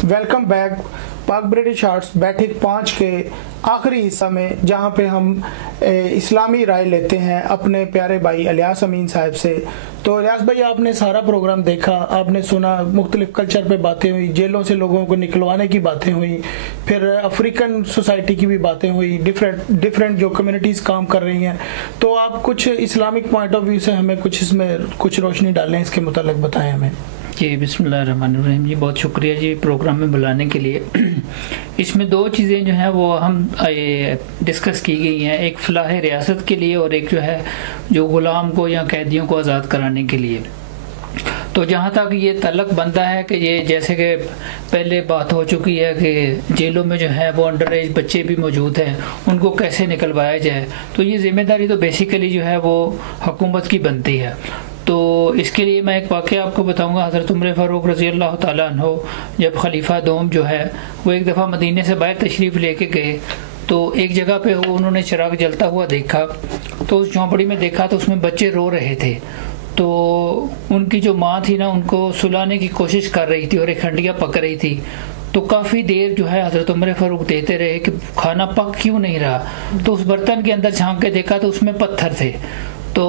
Welcome back पाक British arts बैठक 5 के आखिरी हिस्सा में, जहां पे हम इस्लामी राय लेते हैं अपने प्यारे भाई इलियास अमीन साहब से। तो इलियास भाई, आपने सारा प्रोग्राम देखा, आपने सुना, मुख्तलिफ कल्चर पे बातें हुई, जेलों से लोगों को निकलवाने की बातें हुई, फिर अफ्रीकन सोसाइटी की भी बातें हुई, डिफरेंट जो कम्युनिटीज़ काम कर रही हैं। तो आप कुछ इस्लामिक पॉइंट ऑफ व्यू से हमें कुछ इसमें कुछ रोशनी डालें, इसके मुतालिक बताएं हमें। जी बिस्मिल्लाहिर्रहमानिर्रहीम जी, बहुत शुक्रिया जी प्रोग्राम में बुलाने के लिए। इसमें दो चीज़ें जो हैं वो हम डिस्कस की गई हैं, एक फलाह रियासत के लिए और एक जो है जो ग़ुलाम को या कैदियों को आज़ाद कराने के लिए। तो जहाँ तक ये तलक बनता है कि ये जैसे कि पहले बात हो चुकी है कि जेलों में जो है वो अंडर एज बच्चे भी मौजूद हैं, उनको कैसे निकलवाया जाए, तो ये ज़िम्मेदारी तो बेसिकली जो है वो हुकूमत की बनती है। तो इसके लिए मैं एक वाक़या आपको बताऊंगा। हज़रत उमर फ़ारूक रज़ी अल्लाह ताला अन्हु जब खलीफा दोम जो है वो एक दफ़ा मदीने से बाहर तशरीफ़ लेके गए, तो एक जगह पे वो उन्होंने चिराग जलता हुआ देखा, तो उस झोंपड़ी में देखा तो उसमें बच्चे रो रहे थे। तो उनकी जो माँ थी ना, उनको सुलाने की कोशिश कर रही थी और एक हंडिया पक रही थी। तो काफ़ी देर जो है हज़रत उमर फ़ारूक देते रहे कि खाना पक क्यों नहीं रहा। तो उस बर्तन के अंदर झांक के देखा तो उसमें पत्थर थे। तो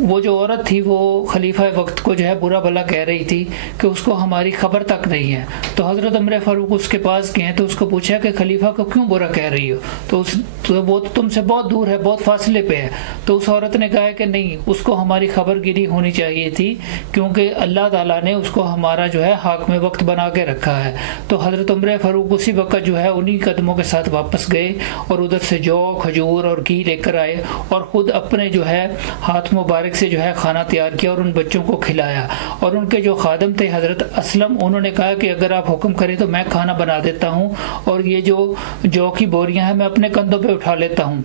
वो जो औरत थी वो खलीफा वक्त को जो है बुरा भला कह रही थी कि उसको हमारी खबर तक नहीं है। तो हज़रत उमर फ़ारूक उसके पास गए तो उसको पूछा कि खलीफा को क्यों बुरा कह रही हो। तो वो तो तुमसे बहुत दूर है, बहुत फासले पे है। तो उस औरत ने कहा कि नहीं, उसको हमारी खबर गिरी होनी चाहिए थी, क्योंकि अल्लाह ताला ने उसको हमारा जो है हाकिम वक्त बना के रखा है। तो हज़रत उमर फ़ारूक उसी वक्त जो है उन्हीं कदमों के साथ वापस गए और उधर से जौ, खजूर और घी लेकर आए और ख़ुद अपने जो है हाथ मुबारक से जो है खाना तैयार किया और उन बच्चों को खिलाया। और उनके जो खादम थे हज़रत असलम, उन्होंने कहा कि अगर आप हुक्म करें तो मैं खाना बना देता हूँ और ये जो जौ की बोरियां हैं मैं अपने कंधों पे उठा लेता हूँ।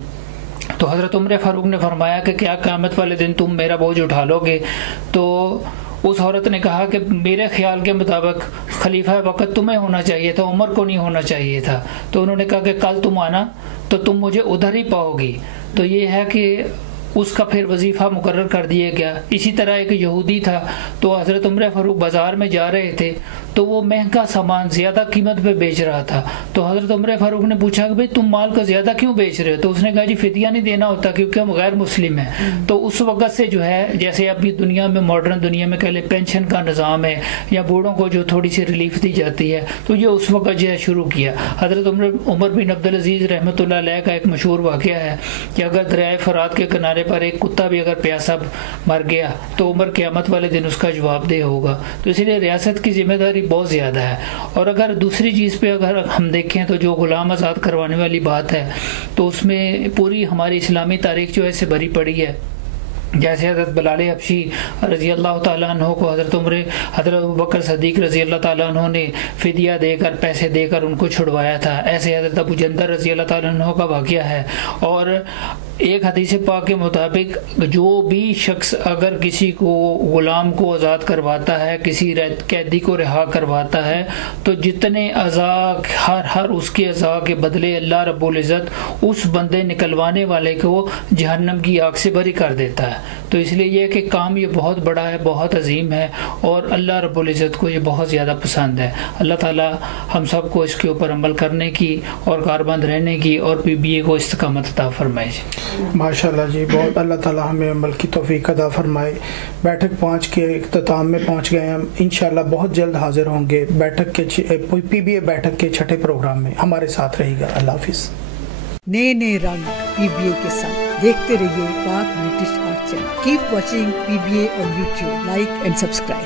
तो हज़रत उमर फ़ारूक ने फरमाया कि क्या क़यामत वाले दिन तुम मेरा बोझ उठा लोगे। तो उस औरत ने कहा कि मेरे ख्याल के मुताबिक खलीफा वक्त तुम्हें होना चाहिए था, उमर को नहीं होना चाहिए था। तो उन्होंने कहा कि कल तुम आना तो तुम मुझे उधर ही पाओगी। तो ये है कि उसका फिर वजीफ़ा मुकर्रर कर दिया गया। इसी तरह एक यहूदी था, तो हज़रत उमर फ़ारूक बाज़ार में जा रहे थे तो वो महंगा सामान ज़्यादा कीमत पे बेच रहा था। तो हज़रत उमर फ़ारूक ने पूछा कि भाई तुम माल को ज़्यादा क्यों बेच रहे हो। तो उसने कहा जी फिदिया नहीं देना होता क्योंकि हम गैर मुस्लिम हैं। तो उस वक़्त से जो है, जैसे अभी दुनिया में मॉडर्न दुनिया में कह ले पेंशन का निज़ाम है या बूढ़ों को जो थोड़ी सी रिलीफ दी जाती है, तो ये उस वक़्त जो है शुरू किया। हज़रत उमर बिन अब्दुल अज़ीज़ रहमतुल्लाह अलैह का एक मशहूर वाक़या है कि अगर दरिया फ़रात के किनारे पर एक कुत्ता भी अगर प्यासा मर गया तो उमर क़यामत वाले दिन उसका जवाबदेह होगा। तो इसलिए रियासत की जिम्मेदारी बहुत ज़्यादा है। और अगर दूसरी चीज़ पे अगर हम देखें तो जो ग़ुलाम आज़ाद करवाने वाली बात है, तो उसमें पूरी हमारी इस्लामी तारीख जो है से भरी पड़ी है। जैसे हज़रत बिलाल हबशी रज़ी अल्लाह ताला अन्हु को हज़रत अबू बकर सदीक़ रज़ी अल्लाह ताला अन्हु ने फ़िदिया देकर, पैसे देकर उनको छुड़वाया था। ऐसे हज़रत अबू जंदर रज़ी अल्लाह ताला अन्हु का वाक़या है। और एक हदीस पाक के मुताबिक जो भी शख्स अगर किसी को ग़ुलाम को आज़ाद करवाता है, किसी कैदी को रिहा करवाता है, तो जितने अज़ा हर उसके अज़ा के बदले अल्लाह रब्बुल इज़्ज़त उस बंदे निकलवाने वाले को जहन्नम की आग से बरी कर देता है। तो इसलिए यह कि काम ये बहुत बड़ा है, बहुत अजीम है और अल्लाह रब्बुल इज़्ज़त को ये बहुत ज़्यादा पसंद है। अल्लाह ताला हम सब को इसके ऊपर अमल करने की और कारबंद रहने की और PBA को इस्तकामत अता फरमाए। माशाल्लाह जी, बहुत अल्लाह ताला हमें अमल की तौफीक अता फरमाए। बैठक 5 के इख्तिताम में पहुंच गए हम। इंशाल्लाह बहुत जल्द हाजिर होंगे बैठक के PBA बैठक के 6ठे प्रोग्राम में। हमारे साथ रहिएगा। अल्लाह हाफिज़। नए रंग PBA के साथ देखते रहिए पाक British art channel. Keep watching PBA on YouTube. Like and subscribe.